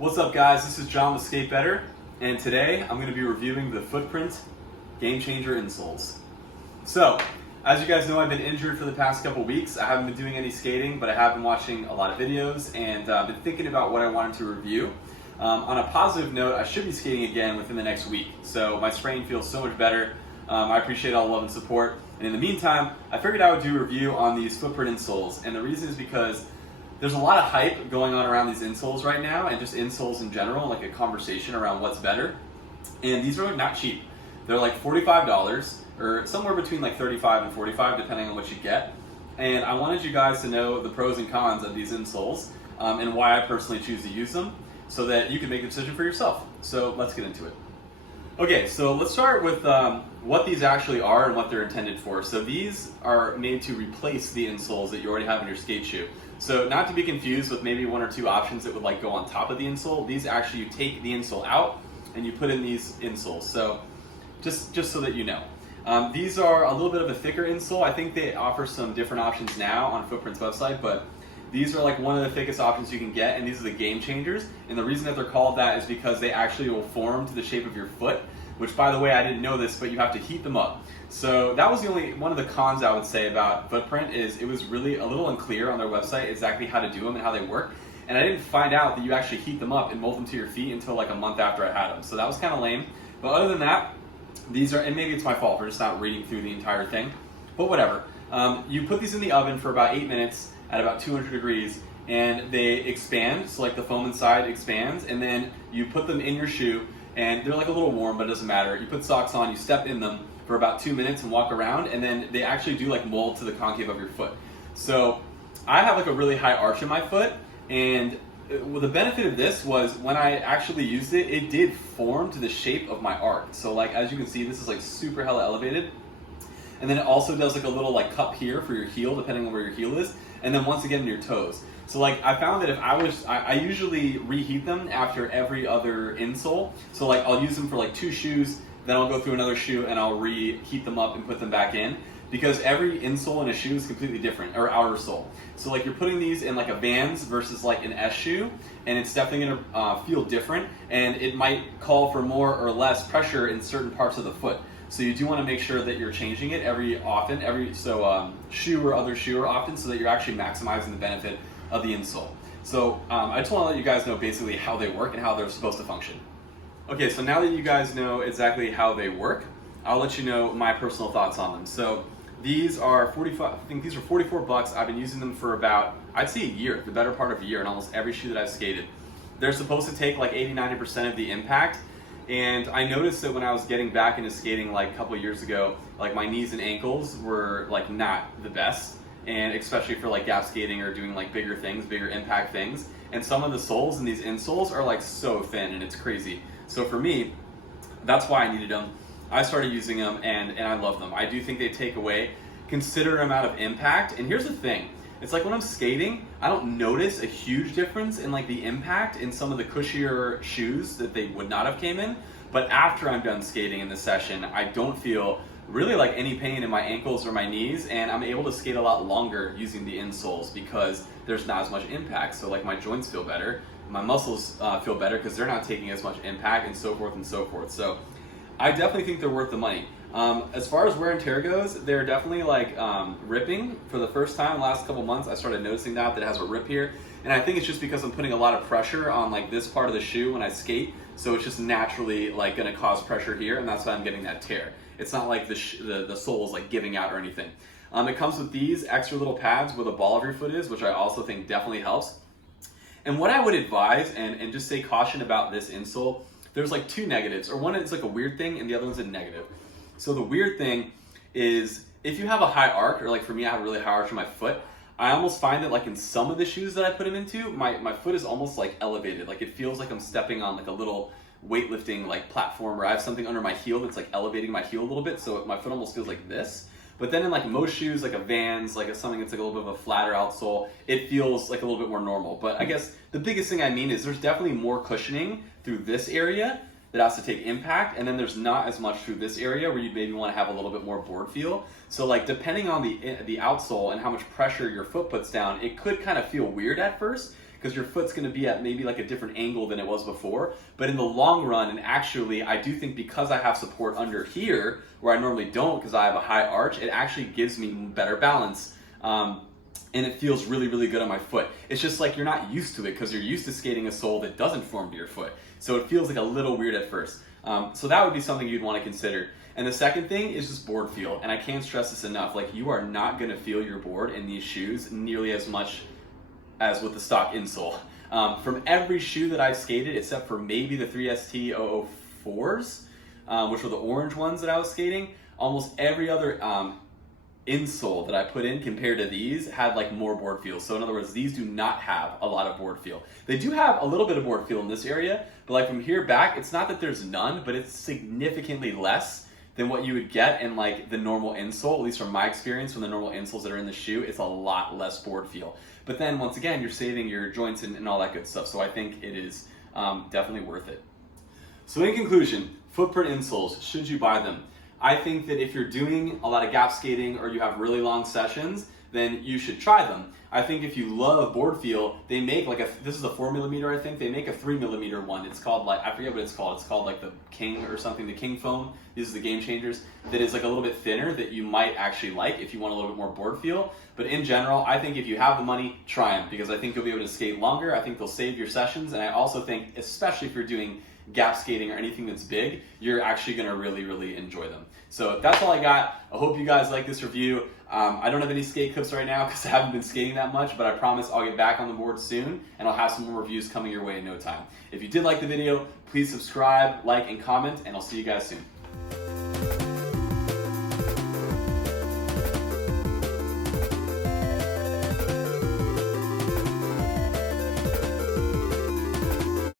What's up guys, this is John with Skate Better, and today I'm going to be reviewing the Footprint Game Changer insoles. So, as you guys know, I've been injured for the past couple weeks. I haven't been doing any skating, but I have been watching a lot of videos and been thinking about what I wanted to review. On a positive note, I should be skating again within the next week, so my sprain feels so much better. I appreciate all the love and support, and in the meantime, I figured I would do a review on these Footprint insoles, and the reason is because there's a lot of hype going on around these insoles right now, and just insoles in general, like a conversation around what's better. And these are not cheap. They're like $45, or somewhere between like $35 and $45, depending on what you get. And I wanted you guys to know the pros and cons of these insoles, and why I personally choose to use them, so that you can make a decision for yourself. So let's get into it. Okay, so let's start with what these actually are and what they're intended for. So these are made to replace the insoles that you already have in your skate shoe. So not to be confused with maybe one or two options that would like go on top of the insole. These actually, you take the insole out and you put in these insoles. So just so that you know. These are a little bit of a thicker insole. I think they offer some different options now on Footprint's website, but these are like one of the thickest options you can get, and these are the Game Changers. And the reason that they're called that is because they actually will form to the shape of your foot, which, by the way, I didn't know this, but you have to heat them up. So that was the only one of the cons I would say about Footprint, is it was really a little unclear on their website exactly how to do them and how they work. And I didn't find out that you actually heat them up and mold them to your feet until like a month after I had them. So that was kind of lame. But other than that, these are, and maybe it's my fault for just not reading through the entire thing, but whatever. You put these in the oven for about 8 minutes at about 200 degrees, and they expand, so like the foam inside expands, and then you put them in your shoe, and they're like a little warm, but it doesn't matter. You put socks on, you step in them for about 2 minutes and walk around, and then they actually do like mold to the concave of your foot. So I have like a really high arch in my foot, and the benefit of this was when I actually used it, it did form to the shape of my arch. So like, as you can see, this is like super hella elevated. And then it also does like a little like cup here for your heel, depending on where your heel is. And then once again in your toes. So like, I found that if I usually reheat them after every other insole. So like, I'll use them for like 2 shoes, then I'll go through another shoe and I'll reheat them up and put them back in. Because every insole in a shoe is completely different, or outer sole. So like, you're putting these in like a Vans versus like an S shoe, and it's definitely gonna feel different, and it might call for more or less pressure in certain parts of the foot. So you do want to make sure that you're changing it shoe or other shoe or often, so that you're actually maximizing the benefit of the insole. So I just want to let you guys know basically how they work and how they're supposed to function. Okay, so now that you guys know exactly how they work, I'll let you know my personal thoughts on them. So these are 45. I think these are $44. I've been using them for about, I'd say, a year, the better part of a year, in almost every shoe that I've skated. They're supposed to take like 80-90% of the impact. And I noticed that when I was getting back into skating like a couple of years ago, like my knees and ankles were like not the best, and especially for like gap skating or doing like bigger things, bigger impact things. And some of the soles in these insoles are like so thin, and it's crazy. So for me, that's why I needed them. I started using them, and I love them. I do think they take away considerable amount of impact. And here's the thing. It's like when I'm skating, I don't notice a huge difference in like the impact in some of the cushier shoes that they would not have came in. But after I'm done skating in the session, I don't feel really like any pain in my ankles or my knees, and I'm able to skate a lot longer using the insoles because there's not as much impact. So like, my joints feel better, my muscles feel better because they're not taking as much impact, and so forth and so forth. So I definitely think they're worth the money. As far as wear and tear goes, they're definitely like ripping. For the first time in the last couple months, I started noticing that it has a rip here. And I think it's just because I'm putting a lot of pressure on like this part of the shoe when I skate. So it's just naturally like gonna cause pressure here, and that's why I'm getting that tear. It's not like the sole is like giving out or anything. It comes with these extra little pads where the ball of your foot is, which I also think definitely helps. And what I would advise, and just say caution about this insole, there's like 2 negatives, or one is like a weird thing and the other one's a negative. So the weird thing is, if you have a high arch, or like for me, I have a really high arch in my foot, I almost find that like in some of the shoes that I put them into, my foot is almost like elevated. Like, it feels like I'm stepping on like a little weightlifting like platform, where I have something under my heel that's like elevating my heel a little bit, so my foot almost feels like this. But then in like most shoes, like a Vans, like something that's like a little bit of a flatter outsole, it feels like a little bit more normal. But I guess the biggest thing I mean is there's definitely more cushioning through this area that has to take impact, and then there's not as much through this area where you maybe want to have a little bit more board feel. So like, depending on the outsole and how much pressure your foot puts down, it could kind of feel weird at first, because your foot's going to be at maybe like a different angle than it was before. But in the long run, and actually I do think because I have support under here where I normally don't because I have a high arch, it actually gives me better balance. And it feels really, really good on my foot. It's just like you're not used to it because you're used to skating a sole that doesn't form to your foot. So it feels like a little weird at first. So that would be something you'd want to consider. And the second thing is just board feel. And I can't stress this enough. Like, you are not going to feel your board in these shoes nearly as much as with the stock insole. From every shoe that I've skated, except for maybe the 3ST004s, which were the orange ones that I was skating, almost every other insole that I put in compared to these had like more board feel. So in other words, these do not have a lot of board feel. They do have a little bit of board feel in this area, but like from here back, it's not that there's none, but it's significantly less than what you would get in like the normal insole. At least from my experience, from the normal insoles that are in the shoe, it's a lot less board feel. But then once again, you're saving your joints and all that good stuff. So I think it is definitely worth it. So in conclusion, footprint insoles, should you buy them? I think that if you're doing a lot of gap skating or you have really long sessions, then you should try them. I think if you love board feel, they make like this is a 4mm, I think. They make a 3mm one. It's called like, I forget what it's called. It's called like the King or something, the King foam. These are the game changers. That is like a little bit thinner that you might actually like if you want a little bit more board feel. But in general, I think if you have the money, try them because I think you'll be able to skate longer. I think they'll save your sessions. And I also think, especially if you're doing gap skating or anything that's big, you're actually gonna really, really enjoy them. So that's all I got. I hope you guys like this review. I don't have any skate clips right now because I haven't been skating that much, but I promise I'll get back on the board soon and I'll have some more reviews coming your way in no time. If you did like the video, please subscribe, like, and comment, and I'll see you guys soon.